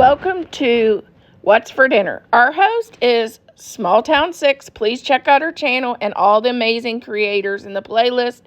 welcome to What's for Dinner. Our host is Small Town 6. Please check out her channel and all the amazing creators in the playlist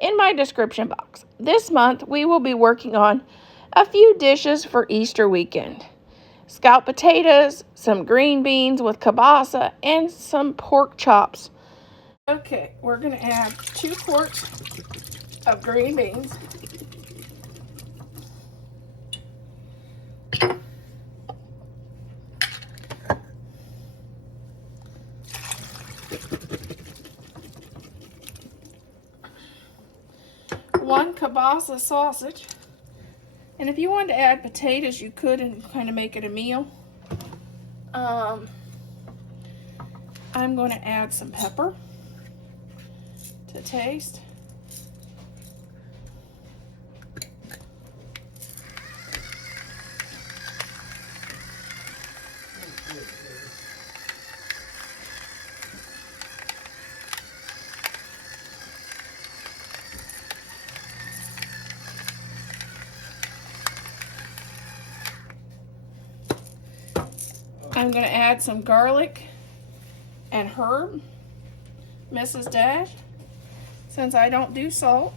in my description box. This month, we will be working on a few dishes for Easter weekend. Scalloped potatoes, some green beans with kielbasa, and some pork chops. Okay, we're going to add 2 quarts of green beans. One kielbasa sausage, and if you wanted to add potatoes, you could and kind of make it a meal. I'm going to add some pepper to taste. I'm going to add some garlic and herb, Mrs. Dash, since I don't do salt.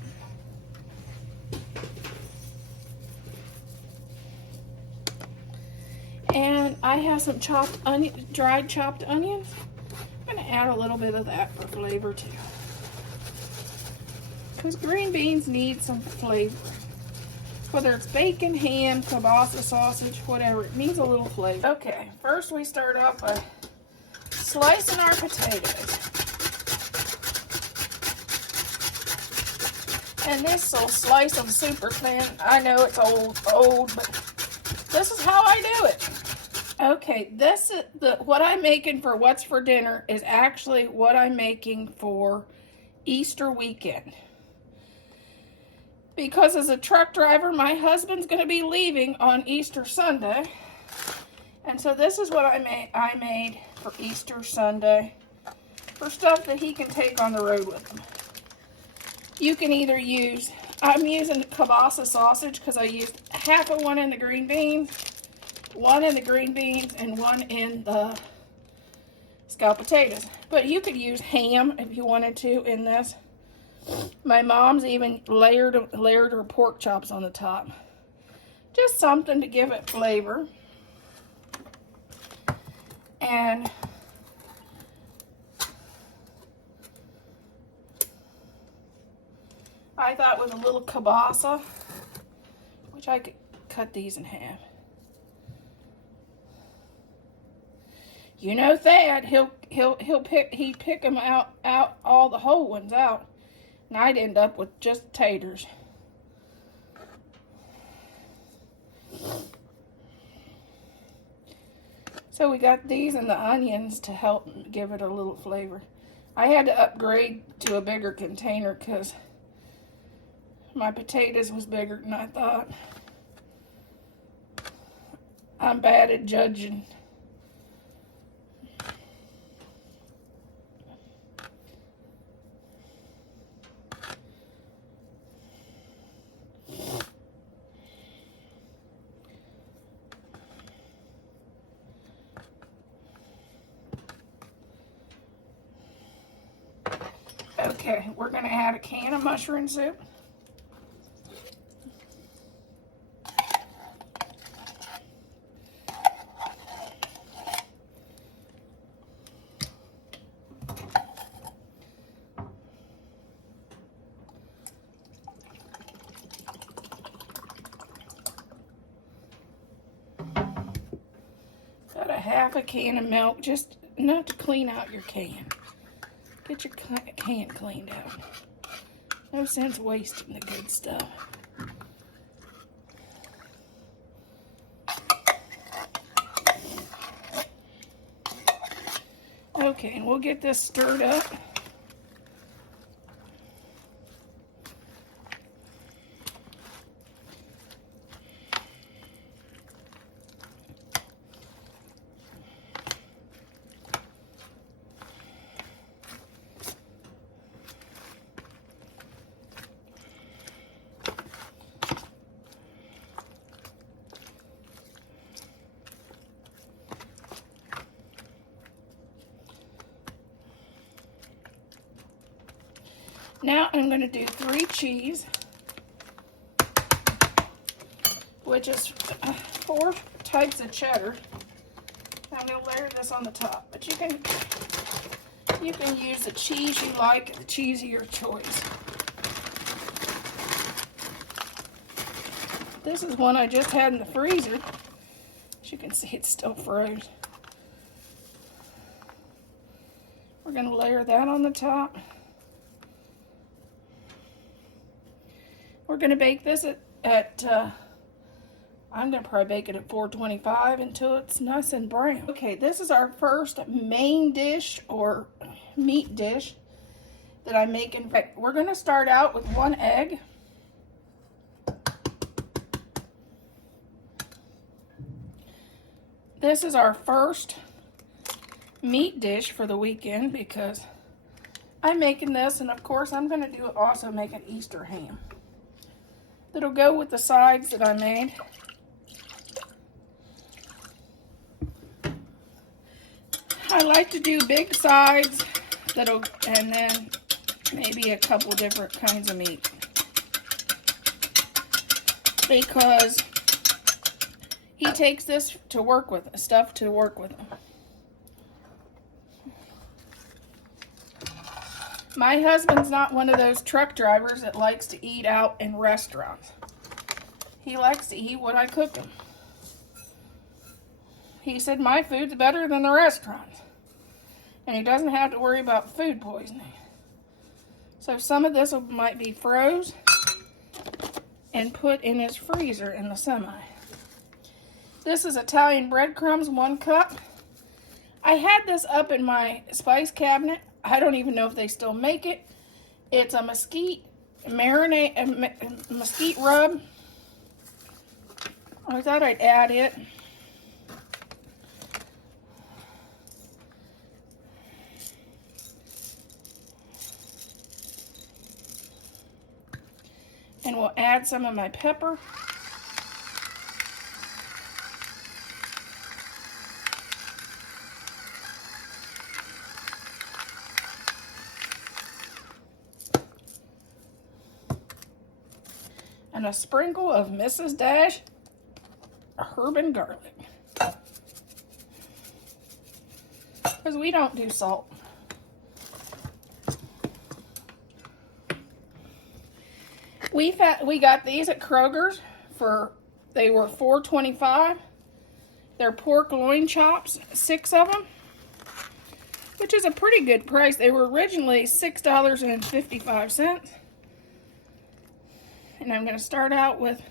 And I have some dried chopped onions. I'm going to add a little bit of that for flavor too. Because green beans need some flavor. Whether it's bacon, ham, kielbasa, sausage, whatever, it needs a little flavor. Okay, first we start off by slicing our potatoes. And this will slice them super thin. I know it's old, but this is how I do it. Okay, this is what I'm making for What's for Dinner is actually what I'm making for Easter weekend. Because as a truck driver, my husband's going to be leaving on Easter Sunday. And so this is what I made for Easter Sunday for stuff that he can take on the road with him. You can either use, I'm using kielbasa sausage because I used half of one in the green beans, one in the green beans, and one in the scalloped potatoes. But you could use ham if you wanted to in this. My mom's even layered her pork chops on the top. Just something to give it flavor. And I thought with a little kielbasa, which I could cut these in half. You know Thad, he'd pick them out all the whole ones out. And I'd end up with just taters. So we got these and the onions to help give it a little flavor. I had to upgrade to a bigger container because my potatoes was bigger than I thought. I'm bad at judging. Okay, we're going to add a can of mushroom soup. Got a half a can of milk, just enough to clean out your can. Get your can cleaned out. No sense wasting the good stuff. Okay, and we'll get this stirred up. Now I'm going to do 3 cheese, which is 4 types of cheddar. I'm going to layer this on the top, but you can use the cheese you like, the cheese of your choice. This is one I just had in the freezer. As you can see, it's still froze. We're going to layer that on the top. We're going to bake this at I'm going to probably bake it at 425 until it's nice and brown. Okay, this is our first main dish or meat dish that I'm making. We're going to start out with 1 egg. This is our first meat dish for the weekend because I'm making this, and of course I'm going to also make an Easter ham that'll go with the sides that I made. I like to do big sides and then maybe a couple different kinds of meat, because he takes this to work with, stuff to work with him. My husband's not one of those truck drivers that likes to eat out in restaurants. He likes to eat what I cook him. He said my food's better than the restaurants, and he doesn't have to worry about food poisoning. So some of this might be froze and put in his freezer in the semi. This is Italian breadcrumbs, 1 cup. I had this up in my spice cabinet. I don't even know if they still make it. It's a mesquite rub. I thought I'd add it. And we'll add some of my pepper. And a sprinkle of Mrs. Dash herb and garlic, because we don't do salt. We got these at Kroger's they were $4.25. They're pork loin chops, 6 of them, which is a pretty good price. They were originally $6.55. And I'm going to start out with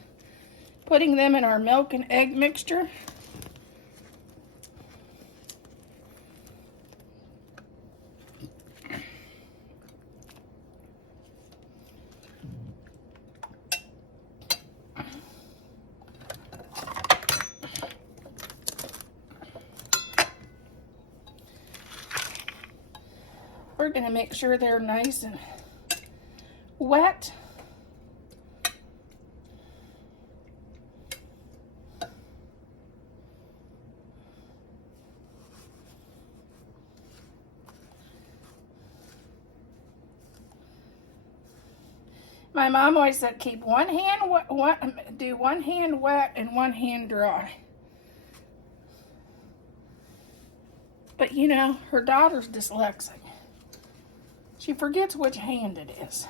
putting them in our milk and egg mixture. We're going to make sure they're nice and wet. My mom always said keep do one hand wet and 1 hand dry. But you know, her daughter's dyslexic. She forgets which hand it is.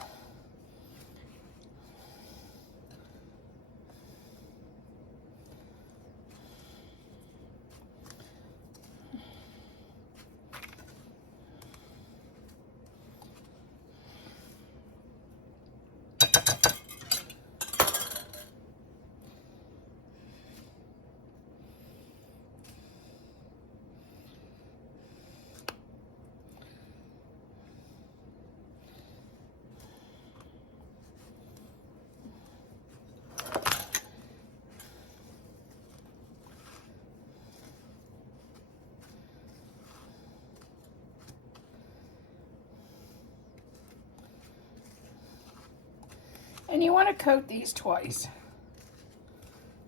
And you want to coat these twice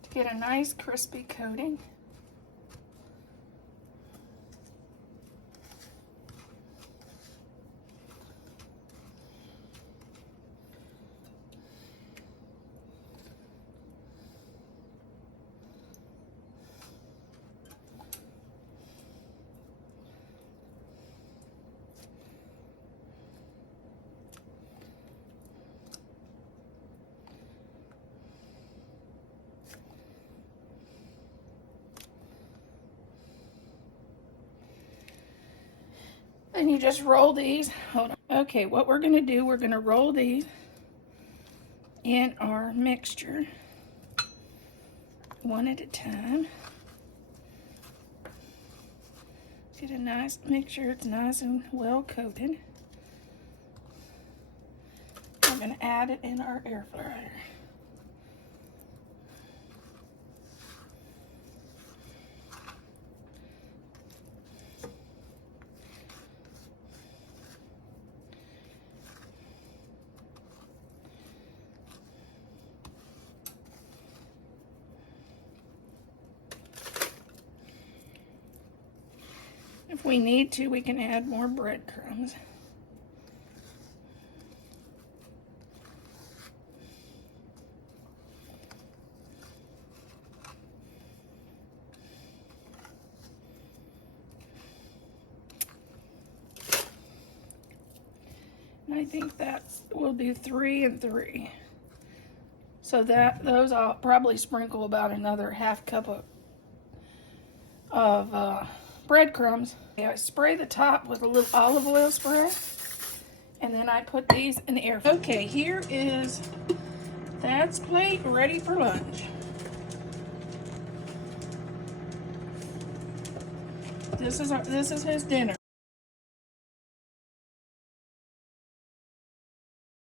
to get a nice crispy coating. Then you just roll these. Hold on. Okay, what we're going to do, we're going to roll these in our mixture one at a time. Get a nice, make sure it's nice and well coated. We're going to add it in our air fryer. If we need to, we can add more breadcrumbs. And I think that we'll do 3 and 3. So those I'll probably sprinkle about another half cup of breadcrumbs. I spray the top with a little olive oil spray, and then I put these in the air fryer. Okay, here is Thad's plate ready for lunch. This is his dinner.